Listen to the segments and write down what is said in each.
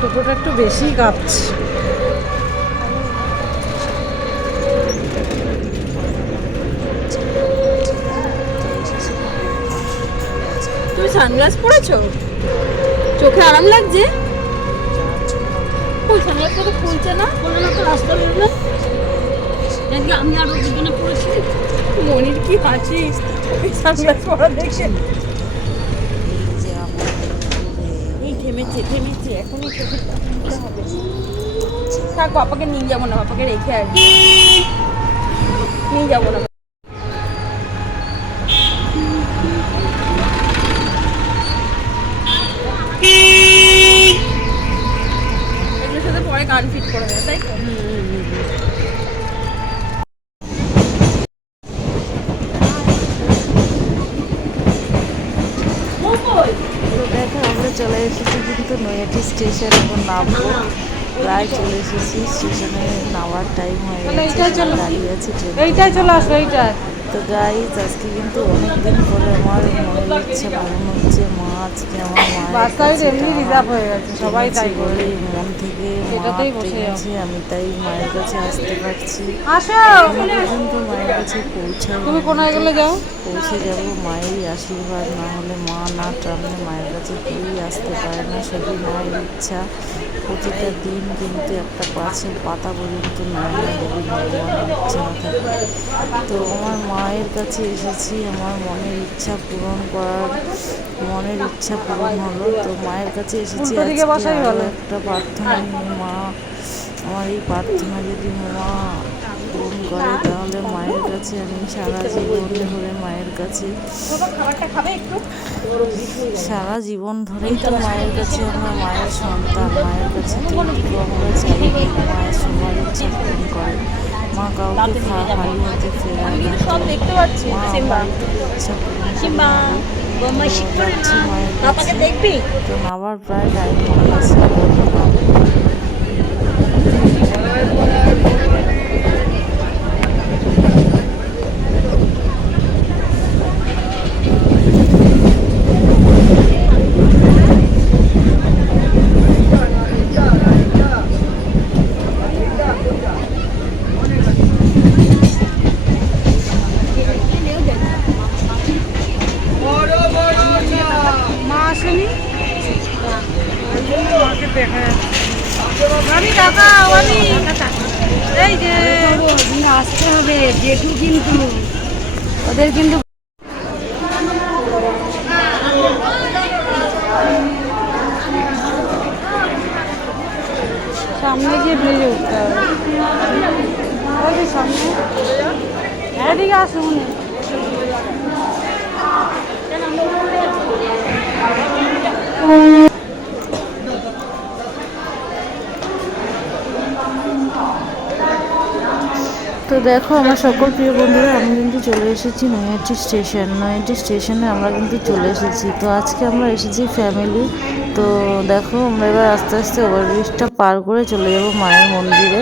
টোটোটা একটু বেশিই কাঁপছে। তুমি সানগ্লাস পরেছো? চোখে আরাম লাগছে? ওই সানগ্লাসটা তো খুলছে না। বলে না তো রাস্তা বেরোলে দেখি আমি আরও দুজনে পড়েছি মনির কি হাসি? সানগ্লাস পরা দেখে। এই নিচ্ছি এখনই তুলতে হবে। থাক বাপাকে নিয়ে যাব না বাপাকে রেখে আসব। নিয়ে যাব না। দেখো আমরা চলে এসেছি কিন্তু নৈহাটি স্টেশন এখন নামবো। প্রায় চলে এসেছি স্টেশনে নামার টাইম হয়ে গেছে দাঁড়িয়ে আছে এইটাই চলে আসো এইটাই। তো গাইজ আজকে কিন্তু অনেকদিন পরে আমার মনে হচ্ছে মনে হচ্ছে আজকে আমার মায়ের বাস সাইড এমনি রিজার্ভ হয়ে গেছে সবাই তাই বলে। মন থেকে এটাতেই বসে। টেনেছে আমি তাই মায়ের কাছে আসতে পারছি। আসো! পর্যন্ত মায়ের কাছে পৌঁছাই তুমি কোনায় গেলে যাও? পৌঁছে যাব মায়েরই আশীর্বাদ না হলে মা না টানলে মায়ের কাছে কেউই আসতে পারে না শুধু মায়ের ইচ্ছা। প্রতিটা দিন কিন্তু একটা গাছের পাতা পর্যন্ত নেয় না যদি ভগবানের ইচ্ছা না থাকে। তো আমার মায়ের কাছে এসেছি আমার মনের ইচ্ছা পূরণ করার মনের ইচ্ছা পূরণ হলো তো মায়ের কাছে এসেছি আজকে। একটা প্রার্থনা নিয়ে মা আমার এই প্রার্থনা যদি মা পূরণ করে তাহলে মায়ের কাছে আমি সারা জীবন ধরে মায়ের কাছে সারা জীবন ধরেই তো মায়ের কাছে আমরা মায়ের সন্তান মায়ের কাছে আমরা চাই মায়ের সবার ইচ্ছা পূরণ করে। মা কাউকে ফেরায় না। দেখতে পাচ্ছি মা ইচ্ছা পূরণ মায়ের দেখবি? তো নামার প্রায় টাইম হয়ে গেছে নামবো। মা আসেনি মাকে দেখা আমি কাকা আমি এই যে আসতে হবে জেঠু কিন্তু ওদের কিন্তু সামনে গিয়ে ব্রিজে উঠতে হবে ওই যে সামনে এদিকে আসুন তো দেখো আমার সকল প্রিয় বন্ধুরা, আমি কিন্তু চলে এসেছি নৈহাটি স্টেশন। নৈহাটি স্টেশনে আমরা কিন্তু চলে এসেছি। তো আজকে আমরা এসেছি ফ্যামিলি তো দেখো আমরা এবার আস্তে আস্তে ওভারব্রিজটা পার করে চলে যাব মায়ের মন্দিরে।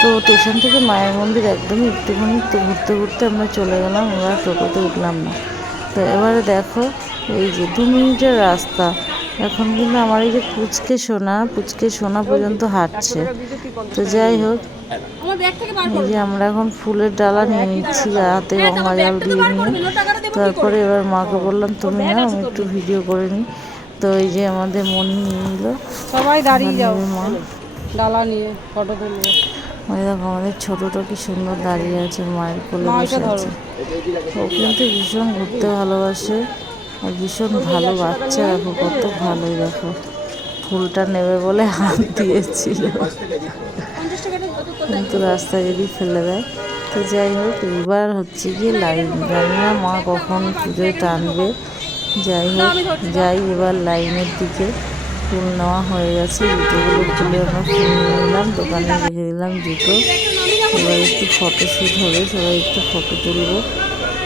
তো স্টেশন থেকে মায়ের মন্দির একদমই একটুখানি তো ঘুরতে ঘুরতে আমরা চলে গেলাম, আমরা টোটোতে উঠলাম না। তো এবারে দেখো, এই যে দু মিনিটের রাস্তা। এখন কিন্তু আমার এই যে পুচকে সোনা পুচকে সোনা পর্যন্ত হাঁটছে। তো যাই হোক এই যে আমরা এখন ফুলের ডালা নিয়ে নিচ্ছি হাতে গঙ্গা জল দিয়ে নিয়ে। তারপরে এবার মাকে বললাম তুমি না আমি একটু ভিডিও করে নিই তো এই যে আমাদের মনি নিয়ে নিল। সবাই দাঁড়িয়ে যাও। মা। ডালা নিয়ে ফটো তুলবে ওই দেখো আমাদের ছোটটা কি সুন্দর দাঁড়িয়ে আছে মায়ের কোলে বসে আছে। ও কিন্তু ভীষণ ঘুরতে ভালোবাসে। আর ভীষণ ভালো বাচ্চা, দেখো কত ভালোই, দেখো। ফুলটা নেবে বলে হাত দিয়েছিল। কিন্তু রাস্তায় যদি ফেলে দেয়, তো যাই হোক, এবার হচ্ছে গিয়ে লাইন। জানি না মা কখন পুজোয় টানবে। যাই হোক, যাই এবার লাইনের দিকে। ফুল নেওয়া হয়ে গেছে, জুতোগুলো খুলে আমরা ফুল নিলাম দোকানে রেখে দিলাম জুতো। এবার একটু ফটো শ্যুট হবে, সবাই একটু ফটো তুলবো।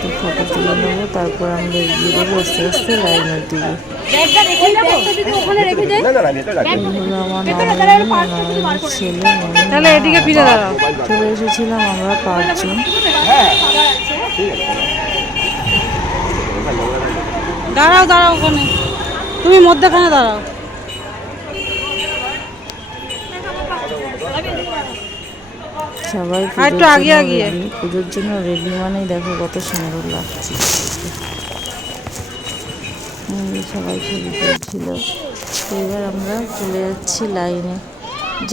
তো ফটো তুলে নেব তারপর আমরা এগিয়ে দেবো আস্তে আস্তে লাইনের দিকে। তাহলে এদিকে ফিরে দাঁড়াও। চলে এসেছিলাম আমরা পাঁচজন। দাঁড়াও দাঁড়াও ওখানে। তুমি মধ্যেখানে দাঁড়াও। সবাই একটু আগে জন্য রেডি পুজোর জন্য রেডি মানেই দেখো কত সুন্দর লাগছে। সবাই ছবি তুলছিল। এবার আমরা চলে যাচ্ছি লাইনে।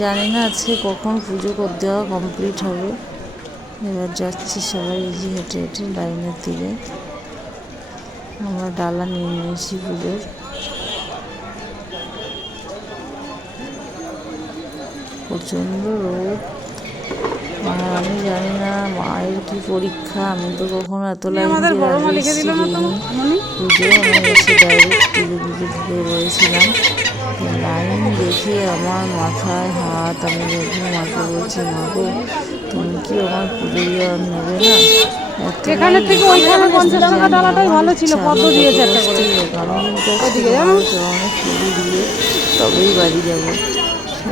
জানি না আজকে কখন পুজো করতে দেওয়া কমপ্লিট হবে। এবার যাচ্ছি সবাই এই যে হেঁটে হেঁটে লাইনের দিকে। আমরা ডালা নিয়ে নিয়েছি পুজোর। প্রচণ্ড রোদ। আমি জানি না মায়ের কি পরীক্ষা আমি তো কখনো এত লাইন পুজো আমি এসে ডাইরেক্ট পুজো পুজো ঢুকে পড়েছিলাম লাইন দেখে আমার মাথায় হাত আমি যখন মাকে বলছি মাগো তুমি কি আমার পুজো নেবে না? লাইন থেকে ওইখানে পঞ্চাশ টাকা ডালাটাই ভালো ছিল আচ্ছা, পদ্ম আমি দিয়েছে একটা করে। দিয়ে তবেই বাড়ি যাব।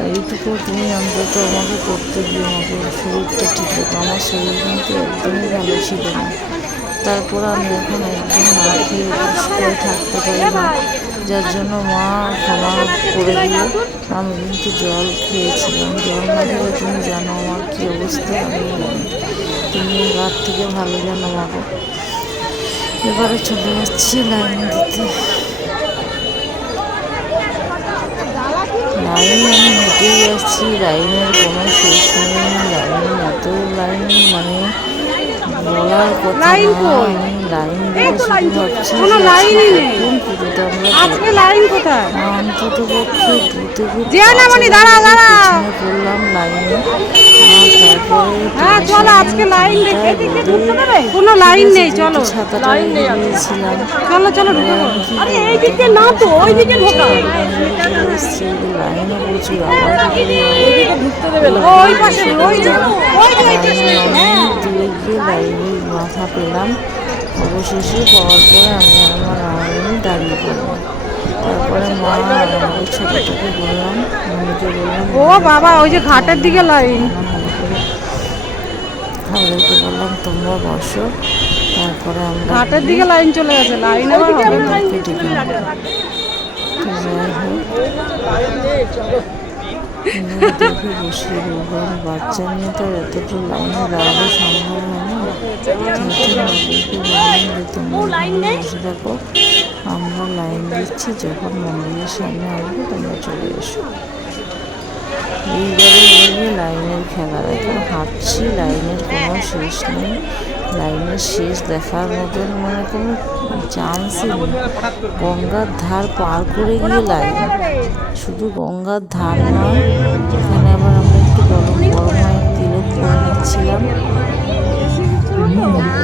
এইটুকু তুমি অন্তত আমাকে করতে দিয়ে আমাকে শরীরটা ঠিক হতো আমার শরীর কিন্তু একদমই ভালো ছিল না। তারপর আমি এখন একদম না খেয়ে করে থাকতে পারি না। যার জন্য মা ক্ষমা করে দিয়ে আমি কিন্তু জল খেয়েছিলাম। জল না খেলে তুমি জানো আমার কী অবস্থা, আমি তুমি রাত থেকে ভালো জানো মাকে এবারে চলে যাচ্ছি লাইন দিতে। লাইন আমি হেঁটেই আসছি লাইনের কোনো শেষ নেই লাইন এত লাইন মানে লাইন কই? লাইন কোনো লাইনই নেই। আজকে লাইন কোথায়? অন্তত পক্ষে দু না মনি। পেছনে লাইনে আর হ্যাঁ চলো আজকে লাইন কোনো লাইন নেই চলো। দিয়েছিলাম চলো চলো ঢুকে আরে এই দিকে না তো ওই দিকে ঢোকা। লাইনে প্রচুর আবার ঢুকতে দেবে ওই পাশে ওই যে ওই যে ওই পাশে। হ্যাঁ। গিয়ে লাইনে মাথা পেলাম। অবশেষে পাওয়ার পরে আমি আমার আমি দাঁড়িয়ে পড়লাম। তারপরে মা আর আমাদের ছোটোটাকে বললাম মনিকে বললাম ও বাবা ওই যে ঘাটের দিকে লাইন। ভালো করে বললাম তোমরা বসো। তারপরে আমরা ঘাটের দিকে লাইন চলে গেছে লাইন আবার হবে যাই হোক। দেখে দেবো কারণ বাচ্চা নিয়ে তো এতটা লাইনে দাঁড়ানো সম্ভব হয় না বসে থাকো আমরা লাইন দিচ্ছি যখন মন্দিরের সামনে আসব তোমরা চলে এসো এইবারে লাইনের খেলা দেখো, হাঁটছি, লাইনের কোনো শেষ নেই। লাইনের শেষ দেখার মতন মানে কোনো চান্সই নেই। গঙ্গার ধার পার করে গিয়ে লাইন। শুধু গঙ্গার ধার নয় এখানে আবার আমরা একটু গরম গরম তিলক করে নিচ্ছিলাম। মা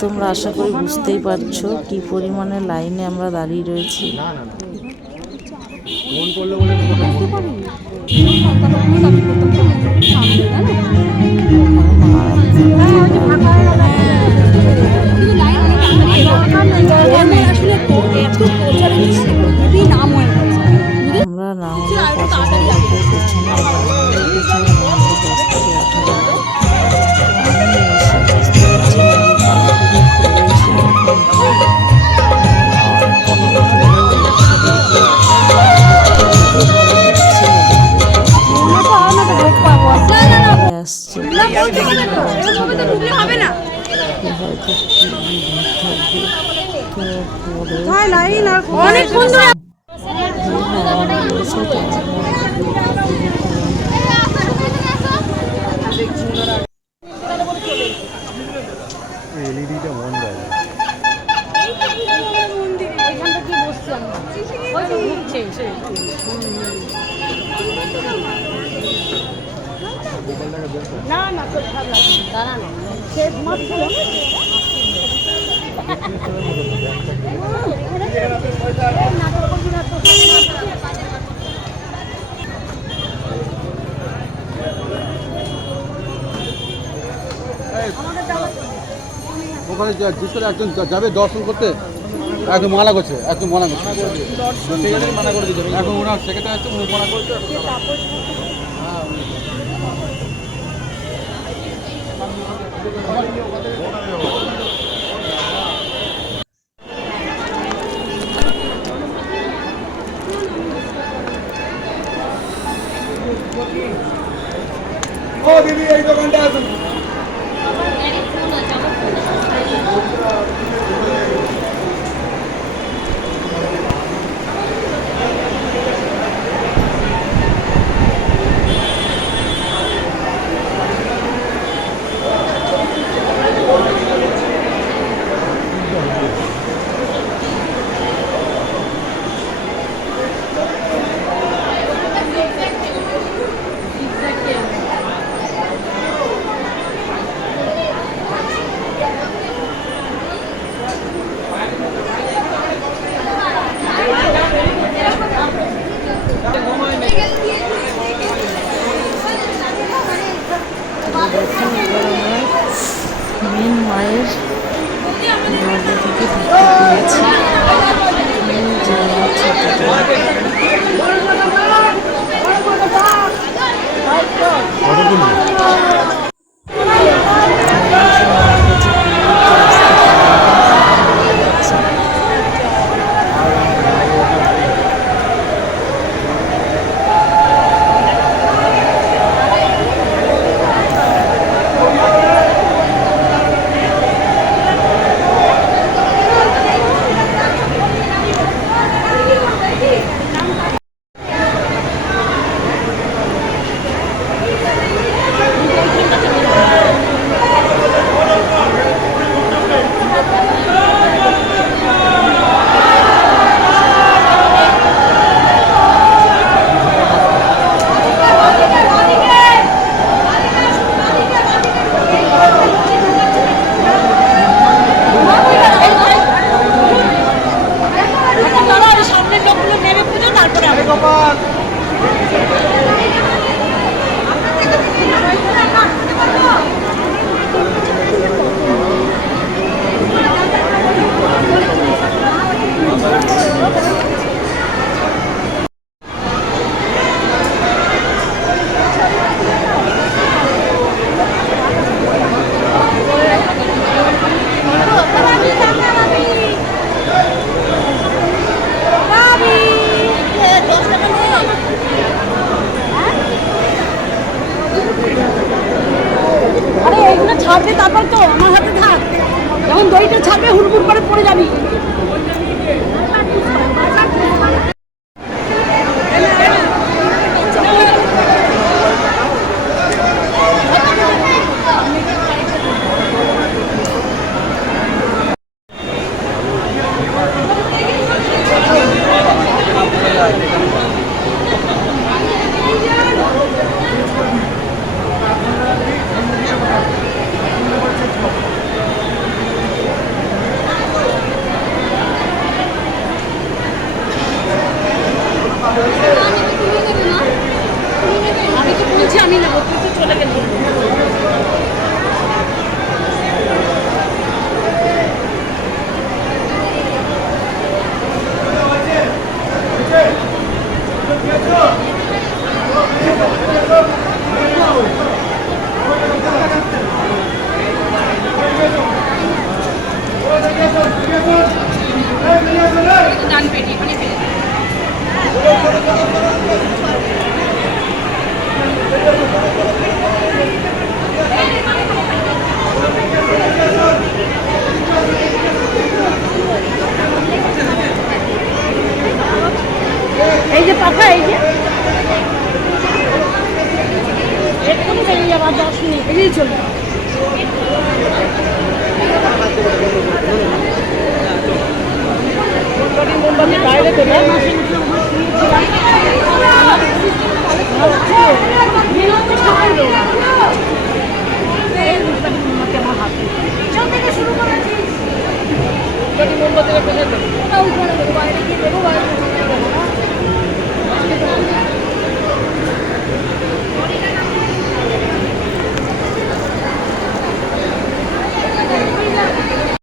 তোমরা আশা করি বুঝতেই পারছ কি পরিমাণে লাইনে আমরা দাঁড়িয়ে রয়েছি। আমরা না হবে না। হয়তো কি ওখানে করে একজন যাবে দর্শন করতে? একদম মানা করছে একদম মানা করছে। মানা করে দিতে এখন ওনার সেক্রেটারি আছে, উনি মানা করছে। বলছি আমি নেব তুই তো চলে গেলি।